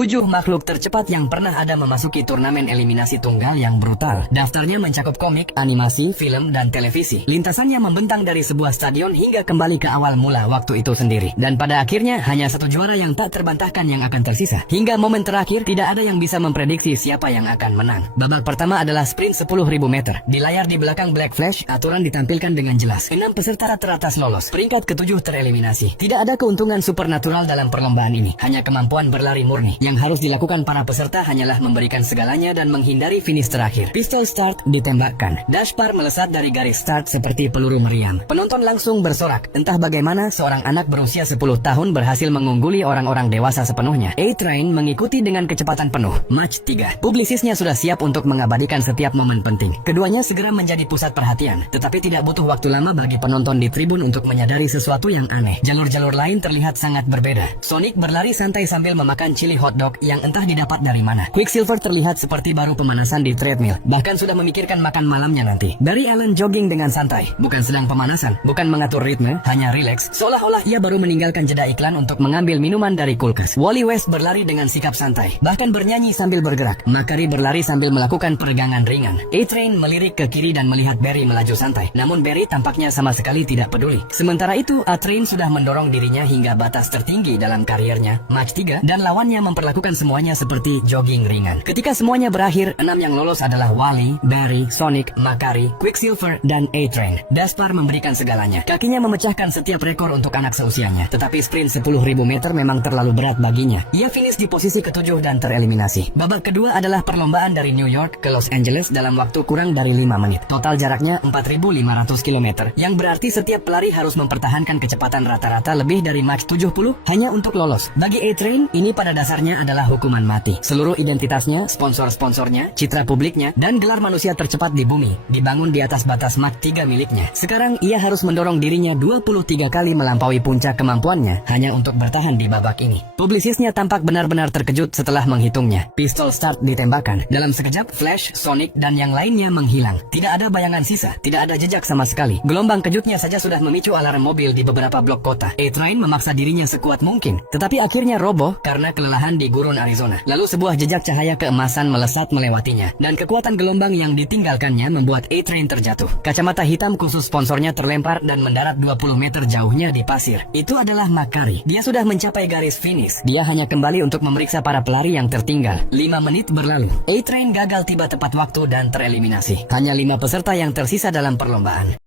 7 makhluk tercepat yang pernah ada memasuki turnamen eliminasi tunggal yang brutal. Daftarnya mencakup komik, animasi, film, dan televisi. Lintasannya membentang dari sebuah stadion hingga kembali ke awal mula waktu itu sendiri. Dan pada akhirnya hanya satu juara yang tak terbantahkan yang akan tersisa. Hingga momen terakhir tidak ada yang bisa memprediksi siapa yang akan menang. Babak pertama adalah sprint 10.000 meter. Di layar di belakang Black Flash, aturan ditampilkan dengan jelas. 6 peserta teratas lolos. Peringkat ke-7 tereliminasi. Tidak ada keuntungan supernatural dalam perlombaan ini. Hanya kemampuan berlari murni. Yang harus dilakukan para peserta hanyalah memberikan segalanya dan menghindari finish terakhir. Pistol start ditembakkan. Dashbar melesat dari garis start seperti peluru meriam. Penonton langsung bersorak. Entah bagaimana seorang anak berusia 10 tahun berhasil mengungguli orang-orang dewasa sepenuhnya. A-Train mengikuti dengan kecepatan penuh. Match 3. Publisisnya sudah siap untuk mengabadikan setiap momen penting. Keduanya segera menjadi pusat perhatian. Tetapi tidak butuh waktu lama bagi penonton di tribun untuk menyadari sesuatu yang aneh. Jalur-jalur lain terlihat sangat berbeda. Sonic berlari santai sambil memakan chili hotdog yang entah didapat dari mana. Quicksilver terlihat seperti baru pemanasan di treadmill. Bahkan sudah memikirkan makan malamnya nanti. Barry Allen jogging dengan santai. Bukan sedang pemanasan, bukan mengatur ritme, hanya rileks. Seolah-olah ia baru meninggalkan jeda iklan untuk mengambil minuman dari kulkas. Wally West berlari dengan sikap santai. Bahkan bernyanyi sambil bergerak. Makari berlari sambil melakukan peregangan ringan. A-Train melirik ke kiri dan melihat Barry melaju santai. Namun Barry tampaknya sama sekali tidak peduli. Sementara itu, A-Train sudah mendorong dirinya hingga batas tertinggi dalam kariernya. Match 3 dan lawannya memperlakukan semuanya seperti jogging ringan. Ketika semuanya berakhir, 6 yang lolos adalah Wally, Barry, Sonic, Makari, Quicksilver, dan A-Train. Dashbar memberikan segalanya. Kakinya memecahkan setiap rekor untuk anak seusianya. Tetapi sprint 10.000 meter memang terlalu berat baginya. Ia finish di posisi ke-7 dan tereliminasi. Babak kedua adalah perlombaan dari New York ke Los Angeles dalam waktu kurang dari 5 menit. Total jaraknya 4.500 km, yang berarti setiap pelari harus mempertahankan kecepatan rata-rata lebih dari Mach 70 hanya untuk lolos. Bagi A-Train, ini pada dasarnya adalah hukuman mati. Seluruh identitasnya, sponsor-sponsornya, citra publiknya, dan gelar manusia tercepat di bumi dibangun di atas batas Mach 3 miliknya. Sekarang ia harus mendorong dirinya 23 kali melampaui puncak kemampuannya hanya untuk bertahan di babak ini. Publisisnya tampak benar-benar terkejut setelah menghitungnya. Pistol start ditembakkan. Dalam sekejap, Flash, Sonic, dan yang lainnya menghilang. Tidak ada bayangan sisa, tidak ada jejak sama sekali. Gelombang kejutnya saja sudah memicu alarm mobil di beberapa blok kota. A-Train memaksa dirinya sekuat mungkin, tetapi akhirnya roboh karena kelelahan di gurun Arizona. Lalu sebuah jejak cahaya keemasan melesat melewatinya, dan kekuatan gelombang yang ditinggalkannya membuat A-Train terjatuh. Kacamata hitam khusus sponsornya terlempar dan mendarat 20 meter jauhnya di pasir. Itu adalah Makari. Dia sudah mencapai garis finish. Dia hanya kembali untuk memeriksa para pelari yang tertinggal. 5 menit berlalu. A-Train gagal tiba tepat waktu dan tereliminasi. Hanya 5 peserta yang tersisa dalam perlombaan.